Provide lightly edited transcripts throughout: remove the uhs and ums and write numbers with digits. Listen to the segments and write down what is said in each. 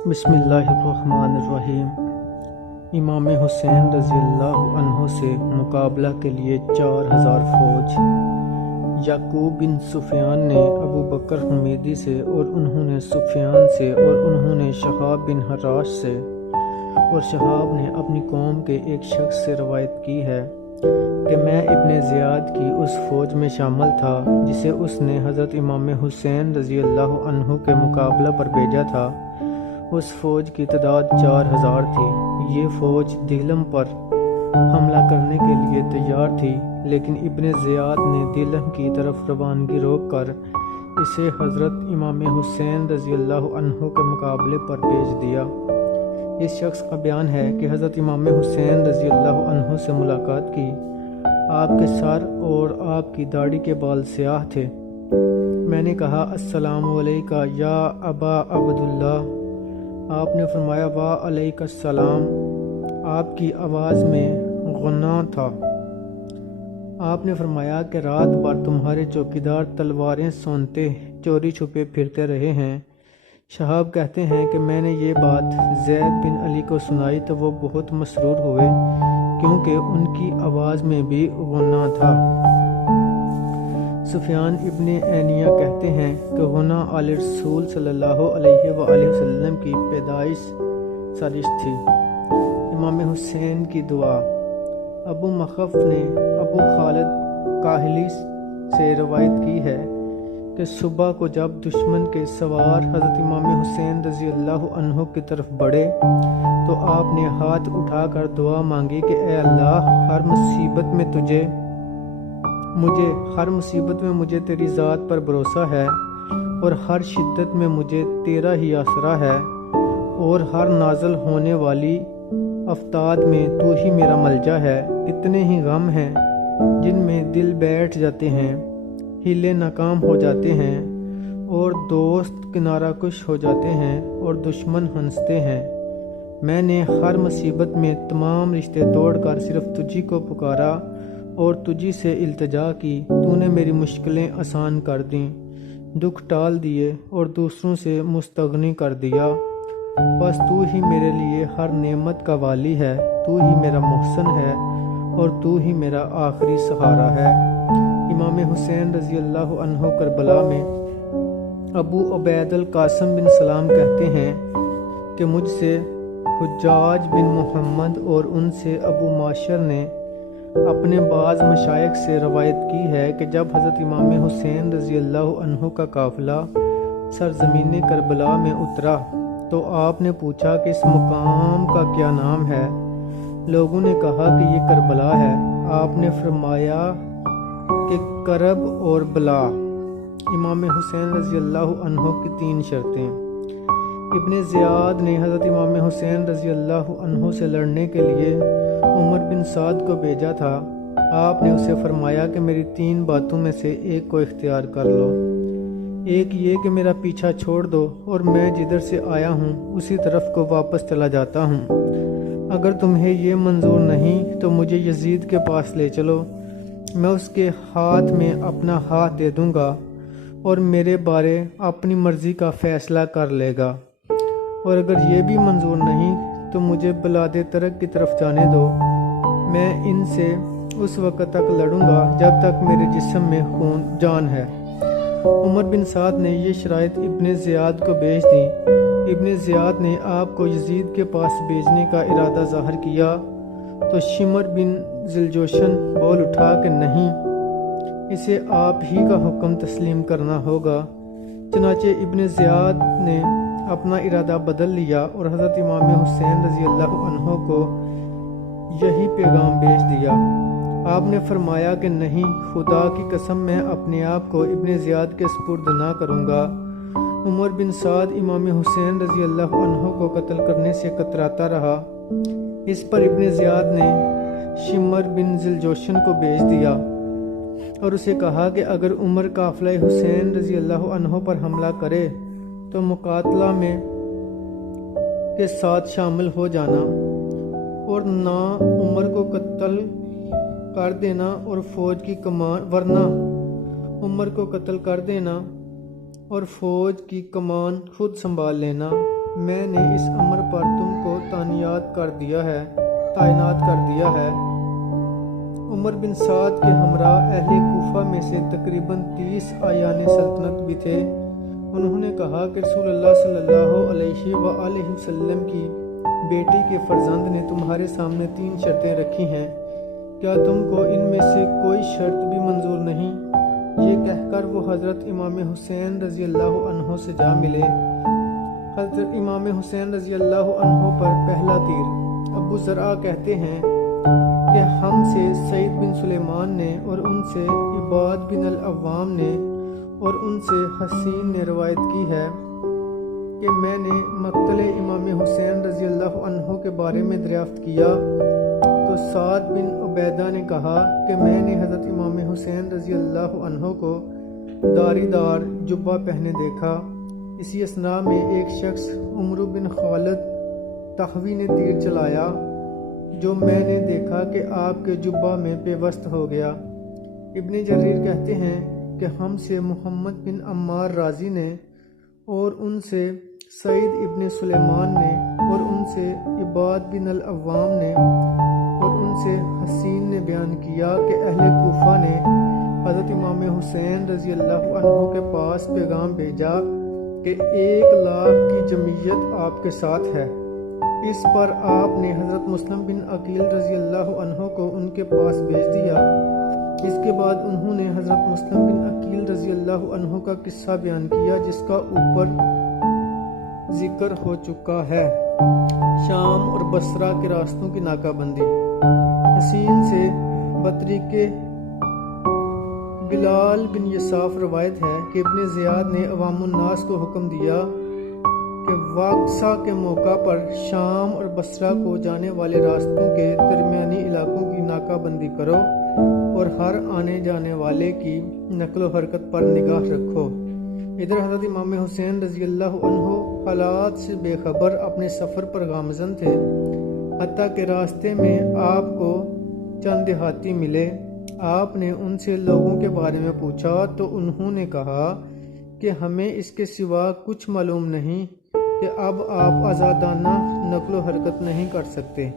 بسم اللہ الرحمن الرحیم۔ امام حسین رضی اللہ عنہ سے مقابلہ کے لیے 4000 فوج۔ یعقوب بن سفیان نے ابو بکر حمیدی سے، اور انہوں نے سفیان سے، اور انہوں نے شہاب بن حراش سے، اور شہاب نے اپنی قوم کے ایک شخص سے روایت کی ہے کہ میں ابن زیاد کی اس فوج میں شامل تھا جسے اس نے حضرت امام حسین رضی اللہ عنہ کے مقابلہ پر بھیجا تھا۔ اس فوج کی تعداد 4000 تھی۔ یہ فوج دیلم پر حملہ کرنے کے لیے تیار تھی، لیکن ابن زیاد نے دیلم کی طرف روانگی روک کر اسے حضرت امام حسین رضی اللہ عنہ کے مقابلے پر بھیج دیا۔ اس شخص کا بیان ہے کہ حضرت امام حسین رضی اللہ عنہ سے ملاقات کی۔ آپ کے سر اور آپ کی داڑھی کے بال سیاہ تھے۔ میں نے کہا، السلام علیکہ یا ابا عبداللہ۔ آپ نے فرمایا، وعلیکم السلام۔ آپ کی آواز میں غنہ تھا۔ آپ نے فرمایا کہ رات بھر تمہارے چوکیدار تلواریں سونتے چوری چھپے پھرتے رہے ہیں۔ شہاب کہتے ہیں کہ میں نے یہ بات زید بن علی کو سنائی تو وہ بہت مسرور ہوئے، کیونکہ ان کی آواز میں بھی غنہ تھا۔ سفیان ابن عینیہ کہتے ہیں کہ غنہ آل رسول صلی اللہ علیہ وآلہ وسلم کی پیدائش سازش تھی۔ امام حسین کی دعا۔ ابو مخف نے ابو خالد کاہلی سے روایت کی ہے کہ صبح کو جب دشمن کے سوار حضرت امام حسین رضی اللہ عنہ کی طرف بڑھے تو آپ نے ہاتھ اٹھا کر دعا مانگی کہ اے اللہ، ہر مصیبت میں مجھے تیری ذات پر بھروسہ ہے، اور ہر شدت میں مجھے تیرا ہی آسرا ہے، اور ہر نازل ہونے والی افتاد میں تو ہی میرا ملجا ہے۔ کتنے ہی غم ہیں جن میں دل بیٹھ جاتے ہیں، ہیلے ناکام ہو جاتے ہیں، اور دوست کنارہ کش ہو جاتے ہیں، اور دشمن ہنستے ہیں۔ میں نے ہر مصیبت میں تمام رشتے توڑ کر صرف تجھی کو پکارا اور تجھی سے التجا کی۔ تو نے میری مشکلیں آسان کر دیں، دکھ ٹال دیے، اور دوسروں سے مستغنی کر دیا۔ بس تو ہی میرے لیے ہر نعمت کا والی ہے، تو ہی میرا محسن ہے، اور تو ہی میرا آخری سہارا ہے۔ امام حسین رضی اللہ عنہ کربلا میں ابو عبید القاسم بن سلام کہتے ہیں کہ مجھ سے حجاج بن محمد اور ان سے ابو معاشر نے اپنے بعض مشائخ سے روایت کی ہے کہ جب حضرت امام حسین رضی اللہ عنہ کا قافلہ سرزمین کربلا میں اترا تو آپ نے پوچھا کہ اس مقام کا کیا نام ہے؟ لوگوں نے کہا کہ یہ کربلا ہے۔ آپ نے فرمایا کہ کرب اور بلا۔ امام حسین رضی اللہ عنہ کی 3 شرطیں۔ ابن زیاد نے حضرت امام حسین رضی اللہ عنہ سے لڑنے کے لیے عمر بن سعد کو بھیجا تھا۔ آپ نے اسے فرمایا کہ میری 3 باتوں میں سے ایک کو اختیار کر لو۔ ایک یہ کہ میرا پیچھا چھوڑ دو اور میں جدھر سے آیا ہوں اسی طرف کو واپس چلا جاتا ہوں۔ اگر تمہیں یہ منظور نہیں تو مجھے یزید کے پاس لے چلو، میں اس کے ہاتھ میں اپنا ہاتھ دے دوں گا اور میرے بارے اپنی مرضی کا فیصلہ کر لے گا۔ اور اگر یہ بھی منظور نہیں تو مجھے بلاد ترک کی طرف جانے دو، میں ان سے اس وقت تک لڑوں گا جب تک میرے جسم میں خون جان ہے۔ عمر بن سعد نے یہ شرائط ابن زیاد کو بھیج دیں۔ ابن زیاد نے آپ کو یزید کے پاس بھیجنے کا ارادہ ظاہر کیا تو شمر بن ذوالجوشن بول اٹھا کہ نہیں، اسے آپ ہی کا حکم تسلیم کرنا ہوگا۔ چنانچہ ابن زیاد نے اپنا ارادہ بدل لیا اور حضرت امام حسین رضی اللہ عنہ کو یہی پیغام بھیج دیا۔ آپ نے فرمایا کہ نہیں، خدا کی قسم میں اپنے آپ کو ابن زیاد کے سپرد نہ کروں گا۔ عمر بن سعد امام حسین رضی اللہ عنہ کو قتل کرنے سے کتراتا رہا۔ اس پر ابن زیاد نے شمر بن ذوالجوشن کو بھیج دیا اور اسے کہا کہ اگر عمر قافلہ حسین رضی اللہ عنہ پر حملہ کرے تو مقاتلہ میں کے ساتھ شامل ہو جانا، اور نہ عمر کو قتل کر دینا اور فوج کی کمان، ورنہ عمر کو قتل کر دینا اور فوج کی کمان خود سنبھال لینا۔ میں نے اس امر پر تم کو تعینات کر دیا ہے۔ عمر بن سعد کے ہمراہ اہل کوفہ میں سے تقریباً 30 اعیان سلطنت بھی تھے۔ انہوں نے کہا کہ رسول اللہ صلی اللہ علیہ وآلہ وسلم کی بیٹی کے فرزند نے تمہارے سامنے 3 شرطیں رکھی ہیں، کیا تم کو ان میں سے کوئی شرط بھی منظور نہیں؟ یہ کہہ کر وہ حضرت امام حسین رضی اللہ عنہ سے جا ملے۔ حضرت امام حسین رضی اللہ عنہ پر پہلا تیر۔ ابو زرعہ کہتے ہیں کہ ہم سے سعید بن سلیمان نے اور ان سے عباد بن العوام نے اور ان سے حسین نے روایت کی ہے کہ میں نے مقتل امام حسین رضی اللہ عنہ کے بارے میں دریافت کیا تو سعد بن عبیدہ نے کہا کہ میں نے حضرت امام حسین رضی اللہ عنہ کو داری دار جبہ پہنے دیکھا۔ اسی اثناء میں ایک شخص عمرو بن خالد تخوی نے تیر چلایا جو میں نے دیکھا کہ آپ کے جبہ میں پیوست ہو گیا۔ ابن جریر کہتے ہیں کہ ہم سے محمد بن عمار رازی نے اور ان سے سعید ابن سلیمان نے اور ان سے عباد بن العوام نے اور ان سے حسین نے بیان کیا کہ اہل کوفہ نے حضرت امام حسین رضی اللہ عنہ کے پاس پیغام بھیجا کہ 1,00,000 کی جمعیت آپ کے ساتھ ہے۔ اس پر آپ نے حضرت مسلم بن عقیل رضی اللہ عنہ کو ان کے پاس بھیج دیا۔ اس کے بعد انہوں نے حضرت مسلم بن عقیل رضی اللہ عنہ کا قصہ بیان کیا جس کا اوپر ذکر ہو چکا ہے۔ شام اور بصرہ کے راستوں کی ناکہ بندی۔ حسین سے بطریق بلال بن یساف روایت ہے کہ ابن زیاد نے عوام الناس کو حکم دیا کہ واقعہ کے موقع پر شام اور بصرہ کو جانے والے راستوں کے درمیانی علاقوں کی ناکہ بندی کرو اور ہر آنے جانے والے کی نقل و حرکت پر نگاہ رکھو۔ ادھر حضرت امام حسین رضی اللہ عنہ حالات سے بے خبر اپنے سفر پر گامزن تھے، حتیٰ کہ راستے میں آپ کو چند دیہاتی ملے۔ آپ نے ان سے لوگوں کے بارے میں پوچھا تو انہوں نے کہا کہ ہمیں اس کے سوا کچھ معلوم نہیں کہ اب آپ آزادانہ نقل و حرکت نہیں کر سکتے۔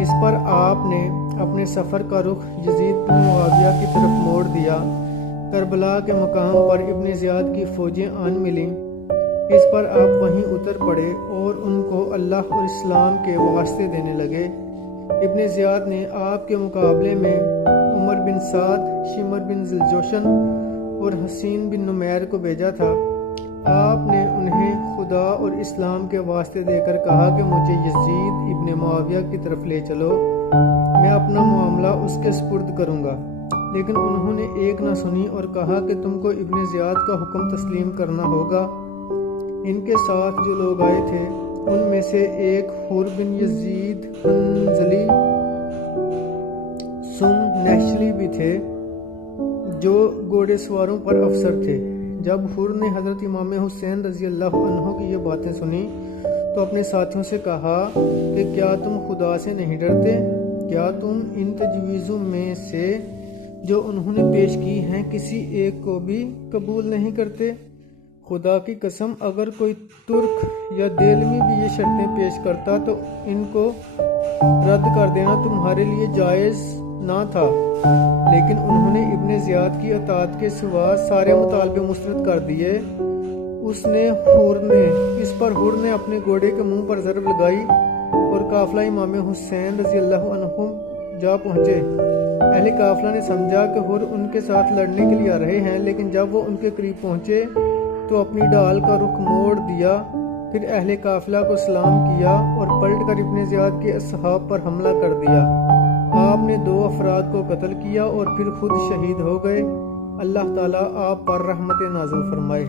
اس پر آپ نے اپنے سفر کا رخ یزید بن معاویہ کی طرف موڑ دیا۔ کربلا کے مقام پر ابن زیاد کی فوجیں آن ملیں۔ اس پر آپ وہیں اتر پڑے اور ان کو اللہ اور اسلام کے واسطے دینے لگے۔ ابن زیاد نے آپ کے مقابلے میں عمر بن سعد، شمر بن ذوالجوشن اور حسین بن نمیر کو بھیجا تھا۔ آپ نے انہیں خدا اور اسلام کے واسطے دے کر کہا کہ مجھے یزید ابن معاویہ کی طرف لے چلو، میں اپنا معاملہ اس کے سپرد کروں گا۔ لیکن انہوں نے ایک نہ سنی اور کہا کہ تم کو ابن زیاد کا حکم تسلیم کرنا ہوگا۔ ان کے ساتھ جو لوگ آئے تھے ان میں سے ایک حور بن یزید حنظلی سم نیشلی بھی تھے جو گھوڑے سواروں پر افسر تھے۔ جب حور نے حضرت امام حسین رضی اللہ عنہ کی یہ باتیں سنی تو اپنے ساتھیوں سے کہا کہ کیا تم خدا سے نہیں ڈرتے؟ کیا تم ان تجویزوں میں سے جو انہوں نے پیش کی ہیں کسی ایک کو بھی قبول نہیں کرتے؟ خدا کی قسم اگر کوئی ترک یا دیلمی بھی یہ شرطیں پیش کرتا تو ان کو رد کر دینا تمہارے لیے جائز نہ تھا، لیکن انہوں نے ابن زیاد کی اطاعت کے سوا سارے مطالبے مسترد کر دیے۔ اس پر حور نے اپنے گھوڑے کے منہ پر ضرب لگائی اور قافلہ امام حسین رضی اللہ عنہ جا پہنچے۔ اہل قافلہ نے سمجھا کہ حور ان کے ساتھ لڑنے کے لیے آ رہے ہیں، لیکن جب وہ ان کے قریب پہنچے تو اپنی ڈال کا رخ موڑ دیا، پھر اہل قافلہ کو سلام کیا اور پلٹ کر ابن زیاد کے اصحاب پر حملہ کر دیا۔ آپ نے 2 افراد کو قتل کیا اور پھر خود شہید ہو گئے۔ اللہ تعالیٰ آپ پر رحمت نازل فرمائے۔